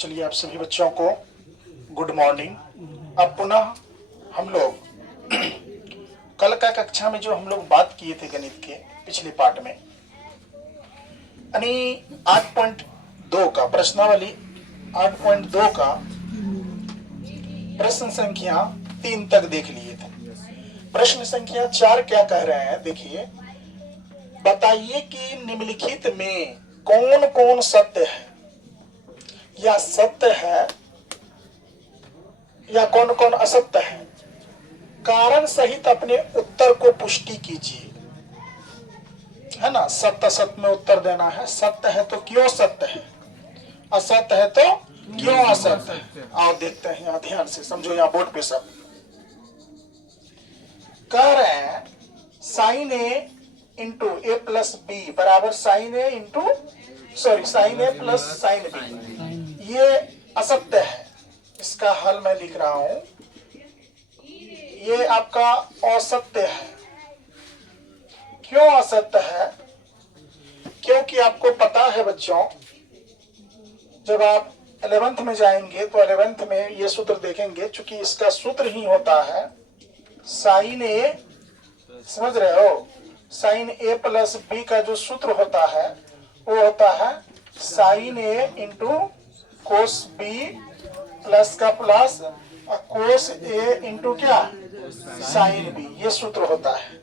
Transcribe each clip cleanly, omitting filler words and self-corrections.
चलिए आप सभी बच्चों को गुड मॉर्निंग। अब पुनः हम लोग कल का कक्षा में जो हम लोग बात किए थे गणित के पिछले पार्ट में, यानी 8.2 का प्रश्नावली 8.2 का प्रश्न संख्या 3 तक देख लिए थे। प्रश्न संख्या 4 क्या कह रहे हैं, देखिए। बताइए कि निम्नलिखित में कौन कौन सत्य है या सत्य है या कौन कौन असत्य है। कारण सहित अपने उत्तर को पुष्टि कीजिए, है ना। सत्य असत्य में उत्तर देना है। सत्य है तो क्यों सत्य है, असत्य है तो क्यों असत्य है। आओ देखते हैं, यहाँ ध्यान से समझो। यहाँ बोर्ड पे सब कह रहे हैं साइन ए इंटू ए प्लस बी बराबर साइन ए इंटू साइन ए प्लस साइन बी। ये असत्य है। इसका हल मैं लिख रहा हूं। ये आपका असत्य है। क्यों असत्य है? क्योंकि आपको पता है बच्चों, जब आप 11th में जाएंगे तो 11th में ये सूत्र देखेंगे। चूंकि इसका सूत्र ही होता है साइन ए, समझ रहे हो, साइन ए प्लस बी का जो सूत्र होता है वो होता है साइन ए इंटू कोस बी प्लस का प्लस और कोस ए इंटू क्या साइन बी। ये सूत्र होता है।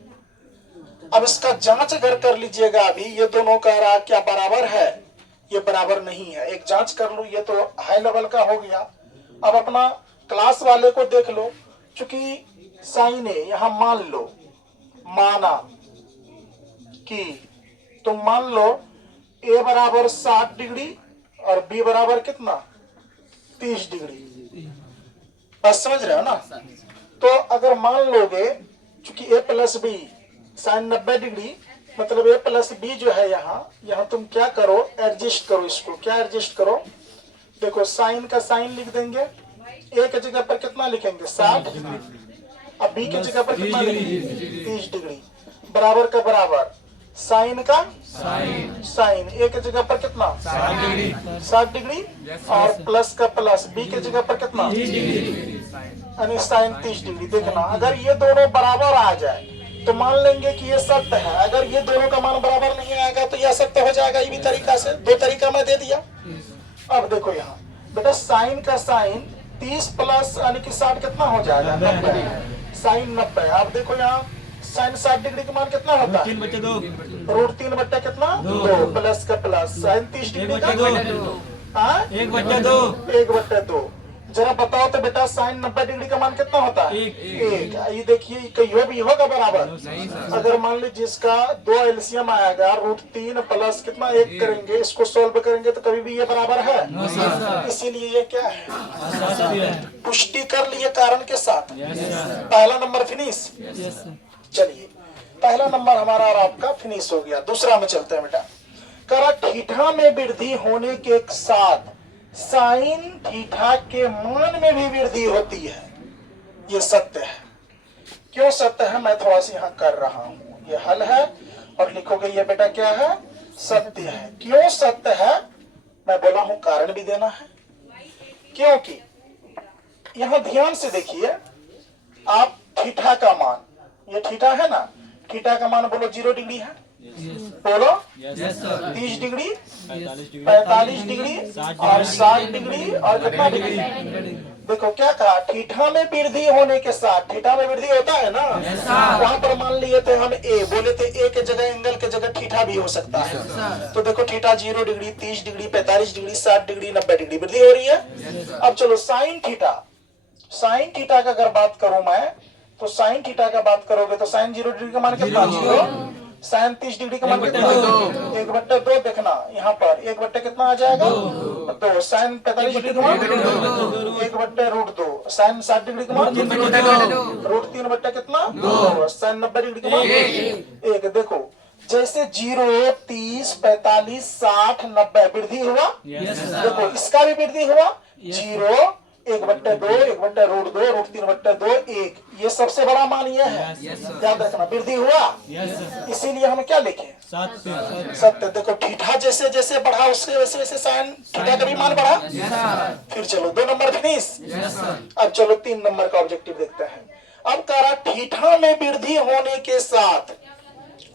अब इसका जांच अगर कर लीजिएगा, अभी ये दोनों कह रहा क्या बराबर है, ये बराबर नहीं है। एक जांच कर लो, ये तो हाई लेवल का हो गया। अब अपना क्लास वाले को देख लो। चूंकि साइन ए यहां मान लो, माना कि तुम मान लो ए बराबर 60 डिग्री और बी बराबर कितना 30 डिग्री। बस समझ रहे हो ना। तो अगर मान लोगे चूंकि ए प्लस बी साइन 90 डिग्री, मतलब ए प्लस बी जो है यहाँ तुम क्या करो, एडजस्ट करो। इसको क्या एडजस्ट करो, देखो साइन का साइन लिख देंगे। ए की जगह पर कितना लिखेंगे 60, अब बी की जगह पर कितना लिखेंगे 30 डिग्री। बराबर का बराबर साइन का साइन ए की जगह पर कितना 60 डिग्री और प्लस का प्लस बी की जगह पर कितना यानी साइन 30 डिग्री। देखना अगर ये दोनों बराबर आ जाए तो मान लेंगे कि ये सत्य है। अगर ये दोनों का मान बराबर नहीं आएगा तो यह सत्य हो जाएगा। ये भी तरीका से, दो तरीका मैं दे दिया। अब देखो यहाँ बेटा साइन का साइन 30 प्लस यानी कि 60 कितना हो जाएगा 90, साइन 90। आप देखो यहाँ साइन 60 डिग्री का मान कितना होता है रूट 3 बट्टा कितना 2 प्लस का प्लस साइन 30 डिग्री का 1/2। जरा बताओ तो बेटा साइन 90 डिग्री का मान कितना होता है 1। ये देखिए कहीं भी होगा बराबर। अगर मान लीजिए जिसका 2 एलसीएम आएगा रूट 3 प्लस कितना 1 करेंगे, इसको सोल्व करेंगे तो कभी भी ये बराबर है। इसीलिए ये क्या है, पुष्टि कर लिए कारण के साथ। पहला नंबर फिनिश। चलिए पहला नंबर हमारा और आपका फिनिश हो गया। दूसरा में चलते हैं बेटा। करा थीटा में वृद्धि होने के साथ साइन थीटा के मान में भी वृद्धि होती है। ये सत्य है। क्यों सत्य है मैं थोड़ा सा यहाँ कर रहा हूँ। ये हल है और लिखोगे ये बेटा क्या है, सत्य है। क्यों सत्य है मैं बोला हूँ, कारण भी देना है। क्योंकि यहाँ ध्यान से देखिए, आप थीटा का मान, ये थीटा है ना, थीटा का मान बोलो 0 डिग्री है, बोलो 30 डिग्री 45 डिग्री और 60 डिग्री और कितना डिग्री। देखो क्या कहा, थीटा में वृद्धि होने के साथ, थीटा में वृद्धि होता है ना, वहां पर मान लिए थे हम ए, बोले थे ए के जगह एंगल के जगह थीटा भी हो सकता है। तो देखो theta 0 degree 30 degree 45 degree 60 degree 90 degree वृद्धि हो रही है। अब चलो साइन थीटा, साइन थीटा का अगर बात करूं मैं तो साइन थीटा का बात करोगे तो साइन 0 डिग्री का मान कितना 0, साइन 30 डिग्री का मान कितना 1/2। देखना यहाँ पर 1/2 कितना आ जाएगा 2। साइन 45 डिग्री का मान 1/√2। साइन 60 डिग्री का मान रूट 3 बट्टा कितना 2। साइन 90 डिग्री का मान 1। देखो जैसे 0 30 45 60 90 वृद्धि हुआ, देखो इसका भी वृद्धि हुआ 0 1/2, 1/√2, √3/2, 1। ये सबसे बड़ा मान ये है। याद रखना, वृद्धि हुआ, इसीलिए हम क्या लिखे? सत्य। देखो थीटा जैसे जैसे बढ़ा उसके वैसे वैसे साइन थीटा का भी मान बढ़ा। फिर चलो 2 नंबर फिनिश। अब चलो 3 नंबर का ऑब्जेक्टिव देखते हैं। अब कह रहा थीटा में वृद्धि होने के साथ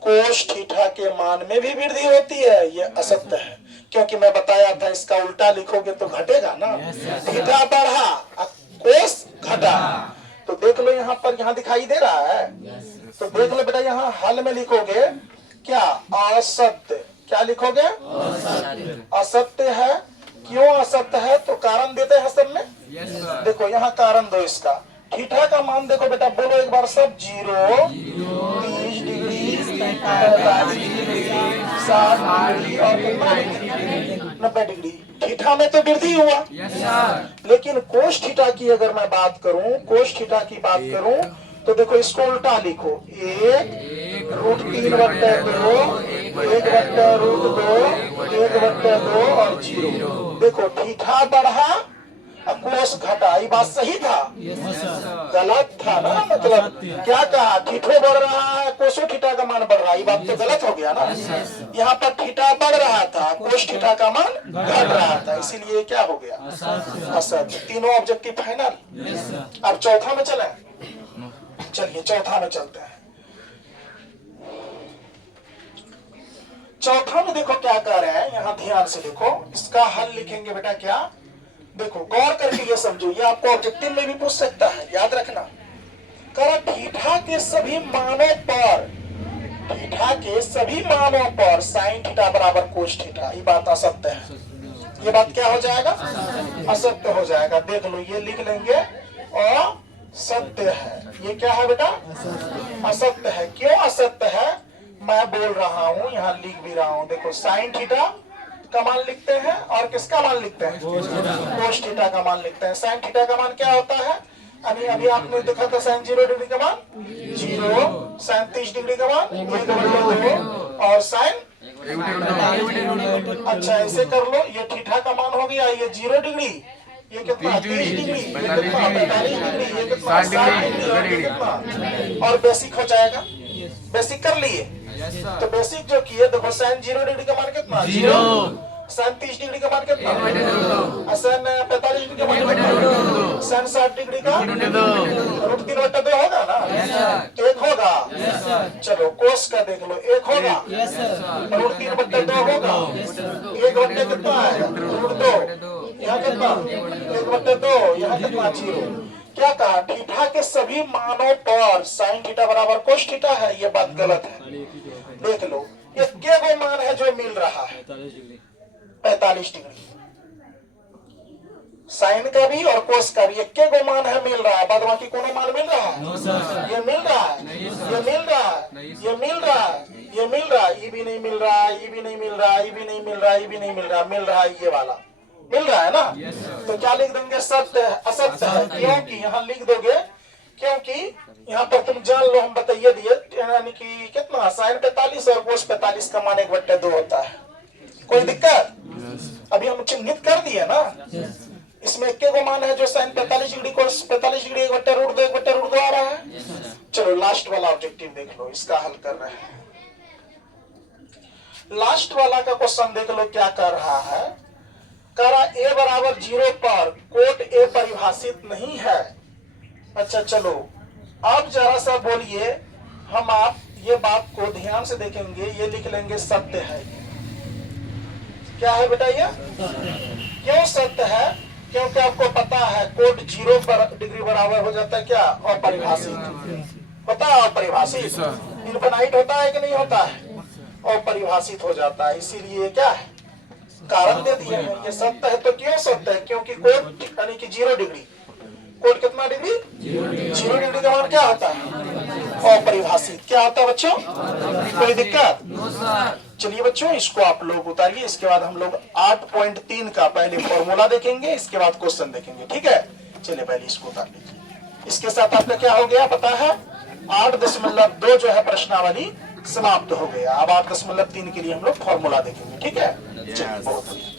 कोस थीटा के मान में भी वृद्धि होती है। ये असत्य है, क्योंकि मैं बताया था इसका उल्टा लिखोगे तो घटेगा ना। थीटा बढ़ा, कोस घटा। तो देख लो यहाँ पर, यहाँ दिखाई दे रहा है। तो देख लो बेटा, यहाँ हल में लिखोगे क्या? असत्य। क्या लिखोगे? असत्य है। क्यों असत्य है? तो कारण देते हैं सब में। देखो यहाँ कारण दो इसका। थीटा का मान देखो बेटा, बोलो एक बार सब। 0, 30 डिग्री, 45 डिग्री, 60 डिग्री और 90 डिग्री। थीटा में तो वृद्धि हुआ, लेकिन कोस थीटा की अगर मैं बात करूं, कोस थीटा की बात करूं, तो देखो इसको उल्टा लिखो। 1 √3/2, 1/√2, 1/2 और 0। देखो थीटा बढ़ा, कोस घटा। ये बात सही था? गलत था ना। मतलब क्या कहा? थीठो बढ़ रहा है, कोसो थीटा का मान बढ़ रहा है। ये बात तो गलत हो गया ना। यहाँ पर थीटा बढ़ रहा था, कोस थीटा का मान घट रहा था, इसीलिए क्या हो गया? असत्य। तीनों ऑब्जेक्टिव फाइनल। अब चौथा में चले। चलिए चौथा में चलते हैं। चौथा में देखो क्या कह रहे हैं, यहाँ ध्यान से देखो। इसका हल लिखेंगे बेटा क्या? देखो गौर करके ये समझो, ये आपको ऑब्जेक्टिव में भी पूछ सकता है, याद रखना। कर थीटा के सभी मानों पर, थीटा के सभी मानों पर साइन थीटा बराबर कोस थीटा। ये बात असत्य है। ये बात क्या हो जाएगा? असत्य हो जाएगा। देख लो ये लिख लेंगे, और सत्य है। ये क्या है बेटा? असत्य है। क्यों असत्य है? मैं बोल रहा हूं, यहाँ लिख भी रहा हूं। देखो साइन थीटा का मान लिखते हैं, और किसका मान लिखते हैं? कोस थीटा का मान लिखते हैं। साइन थीटा का मान क्या होता है? अभी आपने देखा था साइन 0 डिग्री का मान 0, साइन 30 डिग्री का मान 1/2 और साइन। अच्छा ऐसे कर लो, ये थीटा का मान हो गया, ये 0 डिग्री, ये कितना? 30 डिग्री, ये कितना? 45 डिग्री, ये कितना? 60 डिग्री, ये कितना? और बेसिक हो जाएगा। बेसिक कर लिए। तो बेसिक जो किए, देखो साइन 0 डिग्री का मान कितना? 0। साइन 30 डिग्री का मान कितना? साइन 45 डिग्री का मान कितना? साइन 60 डिग्री का √3/2 होगा ना? 1 होगा। चलो कोस का देख लो, 1 होगा, √3/2 होगा। 1/2 कितना है? √2। यहाँ कितना? 1/2। यहाँ कितना? 0। क्या कहा? थीटा के सभी मानों पर साइन थीटा बराबर कोस थीटा है। ये बात गलत है। देख लो ये क्या वो मान है जो मिल रहा है? 45 डिग्री। साइन का भी और कोस का भी एक को मान है मिल रहा है, बाद बाकी कोनो मान मिल रहा है? ये मिल रहा है, ये मिल रहा है, ये मिल रहा है, ये मिल रहा है, ये भी नहीं मिल रहा है, ये भी नहीं मिल रहा है, ये भी नहीं मिल रहा है, ये भी नहीं मिल रहा, मिल रहा है ये वाला, मिल रहा है ना। तो क्या लिख देंगे? सत्य है, असत्य है। क्योंकि यहाँ लिख दोगे, क्योंकि यहाँ पर तुम जान लो, हम बताइए दिए, यानी कि कितना साइन 45 और कोस 45 का मान 1/2 होता है। कोई दिक्कत? अभी हम चिन्हित कर दिए ना। इसमें एक को मान है जो साइन 45 डिग्री कोस 45 डिग्री 1/2 आ रहा है। चलो लास्ट वाला ऑब्जेक्टिव देख लो, इसका हल कर रहे हैं। लास्ट वाला का क्वेश्चन देख लो क्या कर रहा है। करा a बराबर 0 पर कोट a परिभाषित नहीं है। अच्छा चलो अब जरा सा बोलिए, हम आप ये बात को ध्यान से देखेंगे, ये लिख लेंगे सत्य है। क्या है बेटा ये? क्यों सत्य है? क्योंकि आपको पता है कोट 0 पर डिग्री बराबर हो जाता है क्या? अपरिभाषित होता है। अपरिभाषित इनफिनाइट होता है कि नहीं होता है? अपरिभाषित हो जाता है। इसीलिए क्या है? कारण दे दिया है। ये सत्य है। तो क्यों सत्य है? क्योंकि कोट यानी कि 0 डिग्री, कोट कितना डिग्री? 0 डिग्री का मान क्या होता है? अपरिभाषित। क्या होता है बच्चों? कोई दिक्कत? चलिए बच्चों इसको आप लोग उतारिए। इसके बाद हम लोग 8.3 का पहले फॉर्मूला देखेंगे, इसके बाद क्वेश्चन देखेंगे। ठीक है, चलिए पहले इसको उतार लीजिए। इसके साथ आपका क्या हो गया पता है? 8.2 जो है प्रश्नावली समाप्त हो गया। अब 8.3 के लिए हम लोग फॉर्मूला देखेंगे। ठीक है, चलिए बहुत बढ़िया।